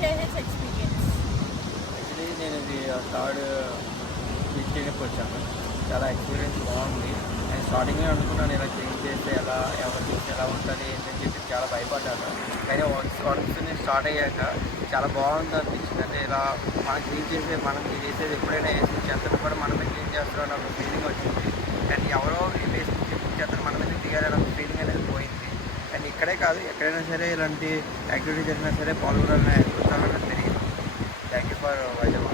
share his experience. Actually నేను ఇది థర్డ్ వీకెండ్కి వచ్చాను. చాలా ఎక్స్పీరియన్స్ బాగుంది. నేను స్టార్టింగే అనుకున్నాను ఇలా క్లీన్ చేస్తే ఎలా ఎవరు చేస్తే ఎలా ఉంటుంది ఏంటని చెప్పి చాలా భయపడ్డాను. కానీ వన్స్ నేను స్టార్ట్ అయ్యాక చాలా బాగుంది అనిపించింది. అంటే ఇలా మనం క్లీన్ చేసేది ఎప్పుడైనా వేసి చెత్తను కూడా మనమే క్లీన్ చేస్తామని ఒక ఫీలింగ్ వచ్చింది. కానీ ఎవరో వేసి చెత్తను మన మీద తీయాలని ఒక ఫీలింగ్ అనేది పోయింది. కానీ ఇక్కడే కాదు, ఎక్కడైనా సరే ఇలాంటి యాక్టివిటీ జరిగినా సరే పాల్గొనాలని ఎదుగుతానని తెలియదు. Thank you for Vizag.